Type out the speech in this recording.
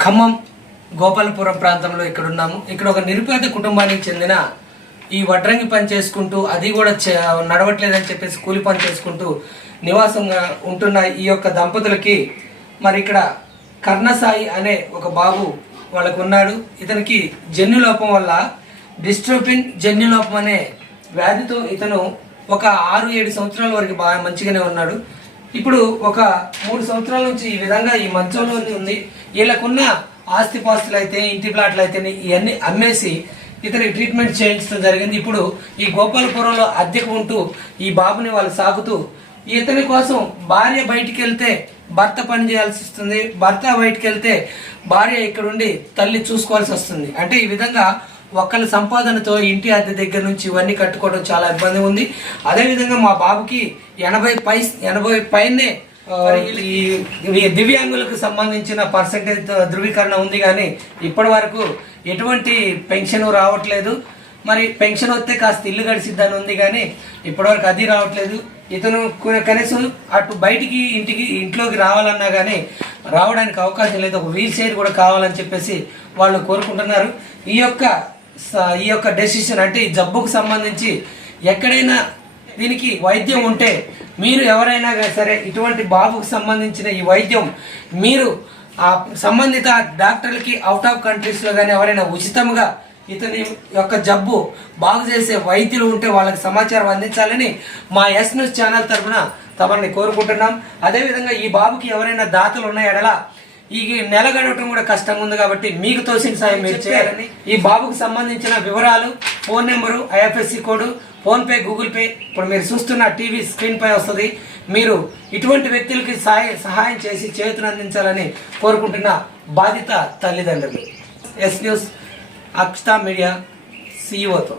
ఖమ్మం గోపాలపురం ప్రాంతంలో ఇక్కడ ఉన్నాము. ఇక్కడ ఒక నిరుపేద కుటుంబానికి చెందిన ఈ వడ్రంగి పని చేసుకుంటూ అది కూడా చే- నడవట్లేదని చెప్పేసి కూలి పని చేసుకుంటూ నివాసంగా ఉంటున్న ఈ యొక్క దంపతులకి మరి ఇక్కడ కర్ణసాయి అనే ఒక బాబు వాళ్ళకు ఉన్నాడు ఇతనికి జన్యు లోపం వల్ల డిస్ట్రోపిన్ జన్యు లోపం అనే వ్యాధితో ఇతను ఒక ఆరు ఏడు సంవత్సరాల వరకు బాగా మంచిగానే ఉన్నాడు. ఇప్పుడు ఒక మూడు సంవత్సరాల నుంచి ఈ విధంగా ఈ మంచంలోనే ఉంది. వీళ్ళకున్న ఆస్తిపాస్తులు అయితే ఇంటి ప్లాట్లు అయితే ఇవన్నీ అమ్మేసి ఇతనికి ట్రీట్మెంట్ చేయించడం జరిగింది. ఇప్పుడు ఈ గోపాలపురంలో అద్దెకు ఉంటూ ఈ బాబుని వాళ్ళు సాగుతూ ఇతని కోసం భార్య బయటికి వెళ్తే భర్త పని చేయాల్సి వస్తుంది. భర్త బయటికి వెళ్తే భార్య ఇక్కడుండి తల్లి చూసుకోవాల్సి వస్తుంది. అంటే ఈ విధంగా ఒక్కళ్ళ సంపాదనతో ఇంటి అద్దె దగ్గర నుంచి ఇవన్నీ కట్టుకోవడం చాలా ఇబ్బంది ఉంది. అదేవిధంగా మా బాబుకి ఎనభై పై ఎనభై పైనే ఈ దివ్యాంగులకు సంబంధించిన పర్సంటేజ్ ధృవీకరణ ఉంది కానీ ఇప్పటి వరకు ఎటువంటి పెన్షన్ రావట్లేదు. మరి పెన్షన్ వస్తే కాస్త ఇల్లు గడిచిద్దని ఉంది కానీ ఇప్పటివరకు అది రావట్లేదు. ఇతను కనీసం అటు బయటికి ఇంటికి ఇంట్లోకి రావాలన్నా కానీ రావడానికి అవకాశం లేదు. ఒక వీల్ చైర్ కూడా కావాలని చెప్పేసి వాళ్ళు కోరుకుంటున్నారు. ఈ యొక్క ఈ యొక్క డెసిషన్ అంటే ఈ జబ్బుకు సంబంధించి ఎక్కడైనా దీనికి వైద్యం ఉంటే మీరు ఎవరైనా సరే ఇటువంటి బాబుకు సంబంధించిన ఈ వైద్యం మీరు ఆ సంబంధిత డాక్టర్లకి అవుట్ ఆఫ్ కంట్రీస్లో కానీ ఎవరైనా ఉచితంగా ఇతని యొక్క జబ్బు బాగు చేసే వైద్యులు ఉంటే వాళ్ళకి సమాచారం అందించాలని మా ఎస్ న్యూస్ ఛానల్ తరఫున తమని కోరుకుంటున్నాం. అదేవిధంగా ఈ బాబుకి ఎవరైనా దాతలు ఉన్న ఎడల ఈ నెల గడవటం కూడా కష్టంగా ఉంది కాబట్టి మీకు తోసిన సాయం మీరు చేయాలని. ఈ బాబుకు సంబంధించిన వివరాలు phone number IFSC code PhonePe Google pay. ఇప్పుడు మీరు చూస్తున్న టీవీ స్క్రీన్ పై వస్తుంది. మీరు ఇటువంటి వ్యక్తులకి సహాయ సహాయం చేసి చేతులు అందించాలని కోరుకుంటున్న బాధిత తల్లిదండ్రులు. S news Akshata media సిఇఓతో